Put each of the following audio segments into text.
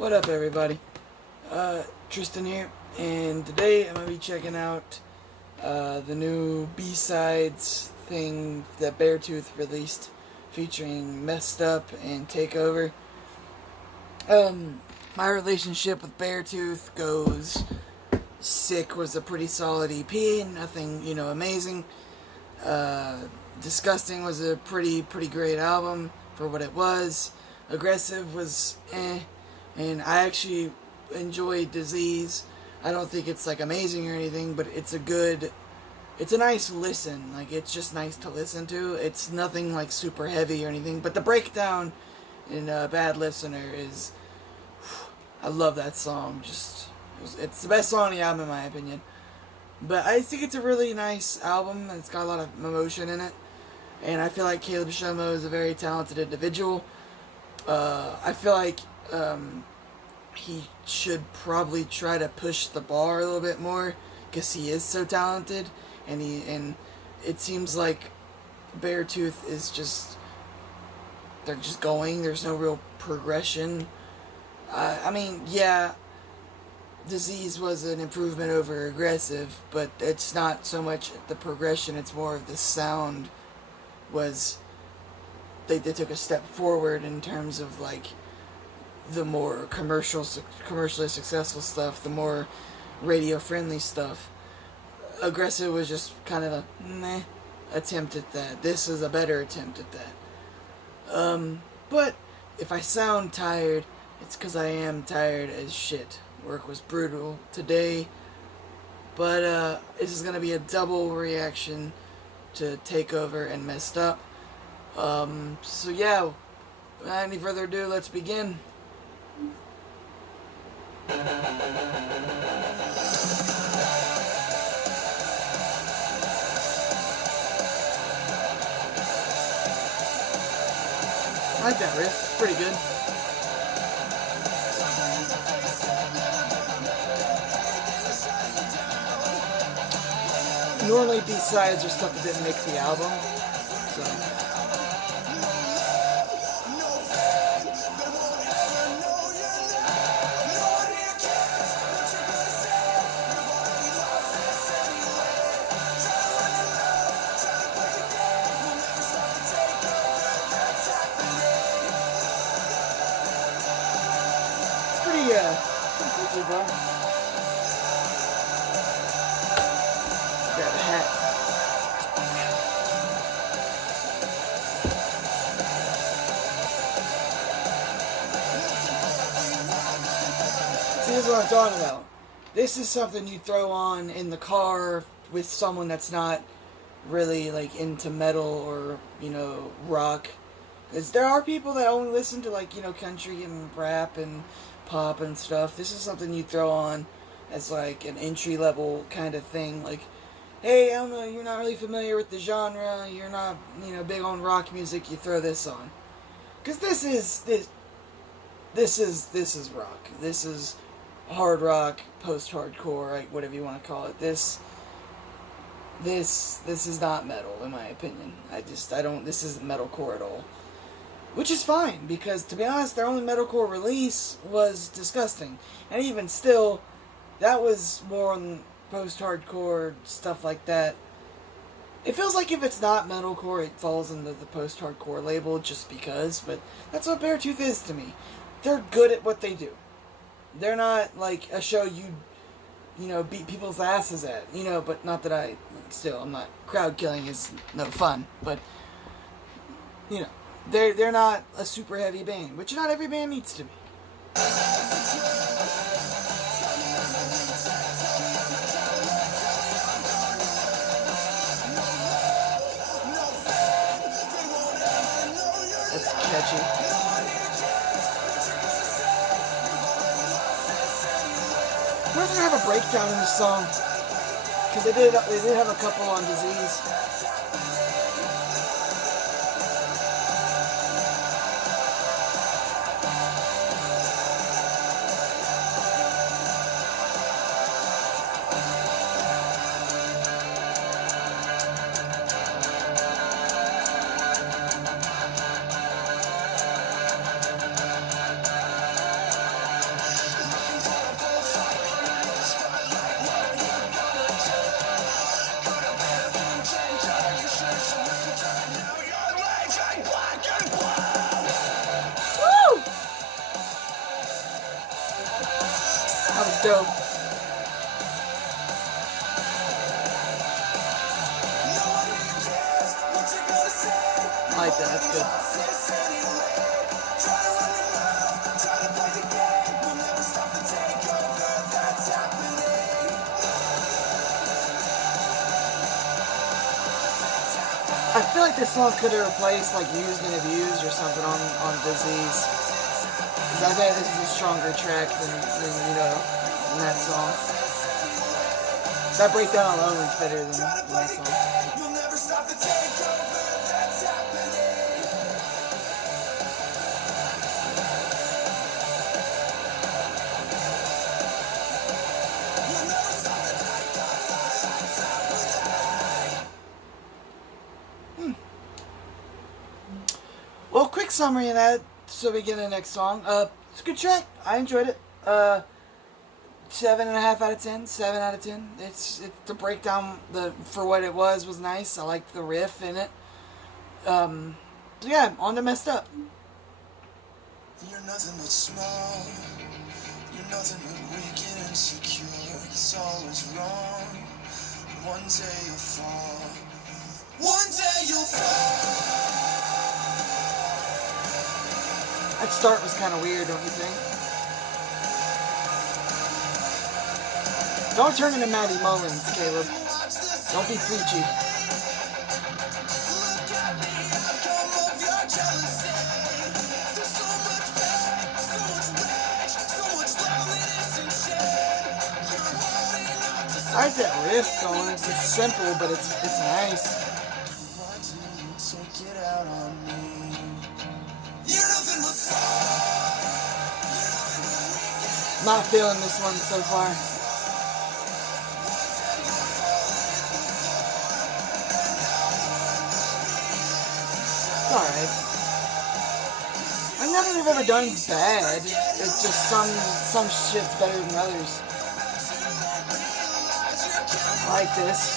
What up, everybody? Tristan here, and today I'm going to be checking out the new B-Sides thing that Beartooth released featuring Messed Up and Takeover. My relationship with Beartooth goes Sick was a pretty solid EP, nothing, amazing. Disgusting was a pretty great album for what it was. Aggressive was and I actually enjoyed Disease. I don't think it's like amazing or anything, but it's a nice listen. Like, it's just nice to listen to. It's nothing like super heavy or anything, but the breakdown in Bad Listener is, I love that song. It's the best song on the album in my opinion. But I think it's a really nice album. It's got a lot of emotion in it. And I feel like Caleb Shomo is a very talented individual. I feel like he should probably try to push the bar a little bit more because he is so talented. And it seems like Beartooth is they're just going. There's no real progression. Yeah, Disease was an improvement over Aggressive, but it's not so much the progression, it's more of the sound was, they took a step forward in terms of like the more commercially successful stuff, the more radio friendly stuff. Aggressive was just kind of a meh attempt at that. This is a better attempt at that. But if I sound tired, it's because I am tired as shit. Work was brutal today, but this is gonna be a double reaction to Takeover and Messed Up. So yeah, without any further ado, let's begin. I like that riff, it's pretty good. Normally B-sides are stuff that didn't make the album, so. It's pretty good, bro. Grab a hat. See, this is what I'm talking about. This is something you throw on in the car with someone that's not really like into metal or, rock. Because there are people that only listen to like, country and rap and pop and stuff. This is something you throw on as like an entry level kind of thing. Like, hey, I don't know, you're not really familiar with the genre, you're not, big on rock music, you throw this on. Because this is rock. This is hard rock, post-hardcore, like, whatever you want to call it. This is not metal, in my opinion. This isn't metalcore at all. Which is fine, because, to be honest, their only metalcore release was Disgusting. And even still, that was more on post-hardcore, stuff like that. It feels like if it's not metalcore, it falls into the post-hardcore label just because, but that's what Beartooth is to me. They're good at what they do. They're not like a show you beat people's asses at, but not that I'm not, crowd killing is no fun, but, they're not a super heavy band, which not every band needs to be. That's catchy. I wonder if they have a breakdown in this song, because they did have a couple on Disease. dope. I like that, that's good. I feel like this song could have replaced like Used and Abused or something on Disease. Because I think this is a stronger track than you know, than that song. That breakdown alone is better than that song. Well, quick summary of that, so we get to the next song. It's a good track. I enjoyed it. 7.5 out of 10. 7 out of 10. It's the breakdown for what it was nice. I liked the riff in it. So yeah, on to Messed Up. You're nothing but small. You're nothing but weak and insecure. It's always wrong. One day you'll fall. One day you'll fall. That start was kind of weird, don't you think? Don't turn into Maddie Mullins, Caleb. Don't be preachy. I like that riff going. It's simple, but it's nice. Why do you take it out on me? Not feeling this one so far. It's alright. Nothing I've ever done is bad. It's just some shit's better than others. I like this.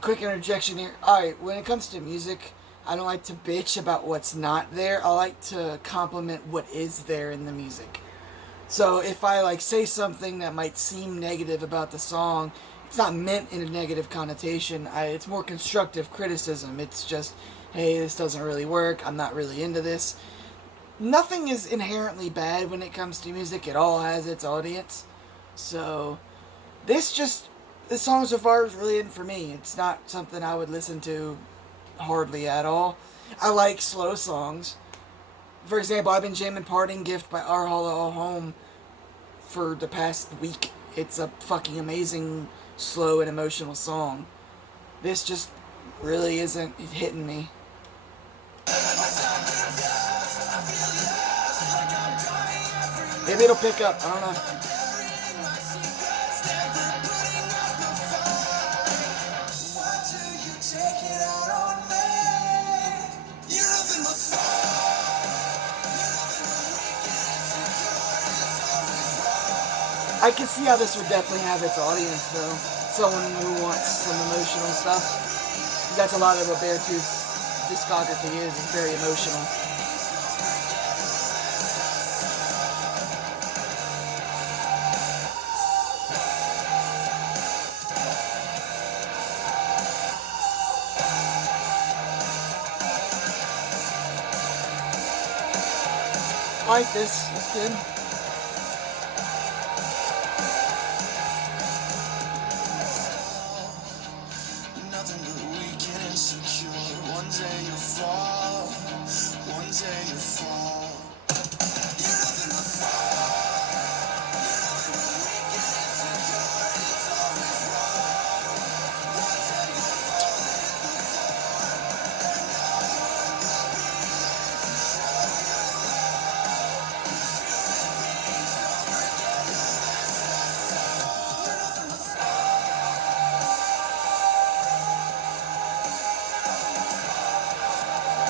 Quick interjection here. Alright, when it comes to music, I don't like to bitch about what's not there. I like to compliment what is there in the music. So if I like say something that might seem negative about the song, it's not meant in a negative connotation. It's more constructive criticism. It's just, hey, this doesn't really work. I'm not really into this. Nothing is inherently bad when it comes to music. It all has its audience. So this song so far is really in for me. It's not something I would listen to hardly at all. I like slow songs. For example, I've been jamming Parting Gift by Our Hollow Home for the past week. It's a fucking amazing, slow and emotional song. This just really isn't hitting me. Maybe it'll pick up, I don't know. I can see how this would definitely have its audience, though. Someone who wants some emotional stuff. That's a lot of what Beartooth's discography is. It's very emotional. I like this. It's good.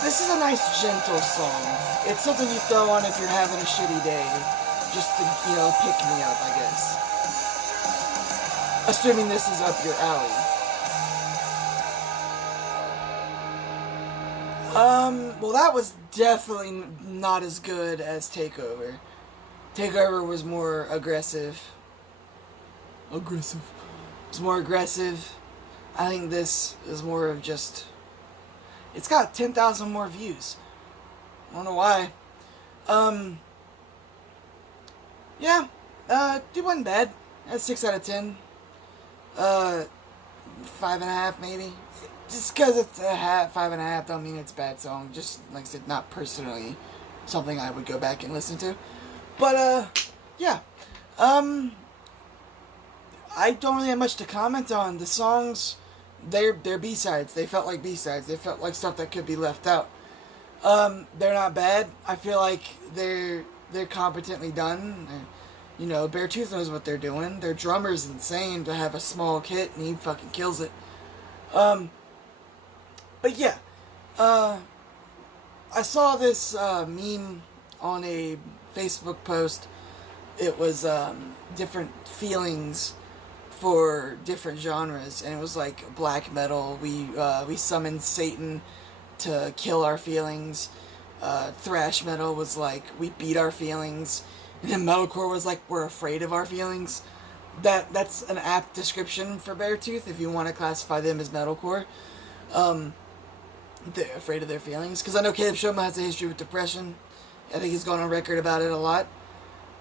This is a nice, gentle song. It's something you throw on if you're having a shitty day. Just to, pick me up, I guess. Assuming this is up your alley. Well, that was definitely not as good as Takeover. Takeover was more aggressive. It's more aggressive. I think this is more of just... It's got 10,000 more views. I don't know why. Yeah. It wasn't bad. That's 6 out of 10. 5.5 maybe. Just because it's a half, 5.5 don't mean it's a bad song. Just, like I said, not personally something I would go back and listen to. But, yeah. I don't really have much to comment on. The songs, they're B-sides. They felt like B-sides. They felt like stuff that could be left out. They're not bad. I feel like they're competently done. You know, Beartooth knows what they're doing. Their drummer's insane to have a small kit, and he fucking kills it. But yeah, I saw this meme on a Facebook post. It was different feelings for different genres, and it was like black metal. We summoned Satan to kill our feelings. Thrash metal was like we beat our feelings, and then metalcore was like we're afraid of our feelings. That's an apt description for Beartooth if you want to classify them as metalcore. They're afraid of their feelings, because I know Caleb Shoma has a history with depression. I think he's gone on record about it a lot.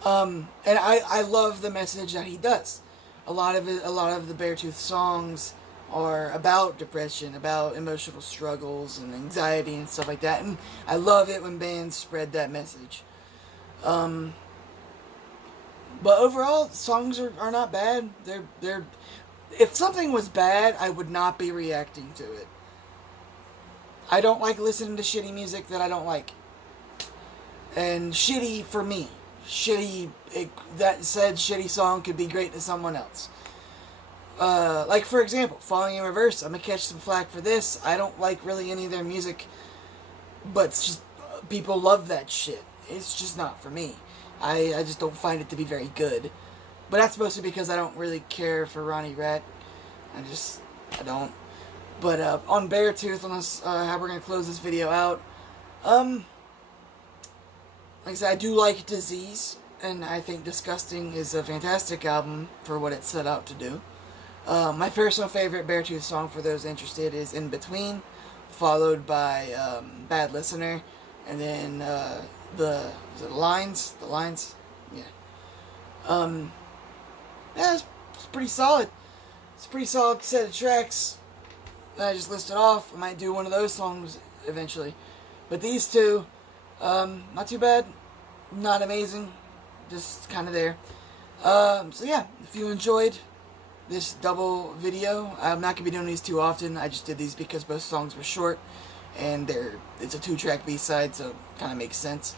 And I love the message that he does. A lot of the Beartooth songs are about depression, about emotional struggles and anxiety and stuff like that. And I love it when bands spread that message. But overall, songs are not bad. They're if something was bad, I would not be reacting to it. I don't like listening to shitty music that I don't like. And shitty for me. That said shitty song could be great to someone else. Like, for example, Falling in Reverse. I'm going to catch some flack for this. I don't like really any of their music. But it's just, people love that shit. It's just not for me. I just don't find it to be very good. But that's mostly because I don't really care for Ronnie Rat. I don't. But on Beartooth, unless how we're going to close this video out, like I said, I do like Disease, and I think Disgusting is a fantastic album for what it set out to do. My personal favorite Beartooth song, for those interested, is In Between, followed by Bad Listener, and then the Lines, yeah. Yeah, it's pretty solid. It's a pretty solid set of tracks that I just listed off. I might do one of those songs eventually. But these two, not too bad, not amazing, just kind of there. So yeah, if you enjoyed this double video, I'm not going to be doing these too often. I just did these because both songs were short, and it's a 2-track B-side, so it kind of makes sense.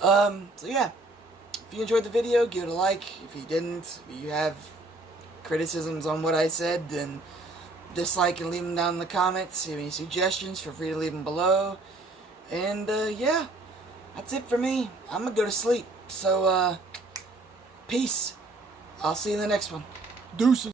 So yeah, if you enjoyed the video, give it a like. If you didn't, if you have criticisms on what I said, then dislike and leave them down in the comments. If you have any suggestions, feel free to leave them below. And yeah, that's it for me. I'm gonna go to sleep. So peace. I'll see you in the next one. Deuces.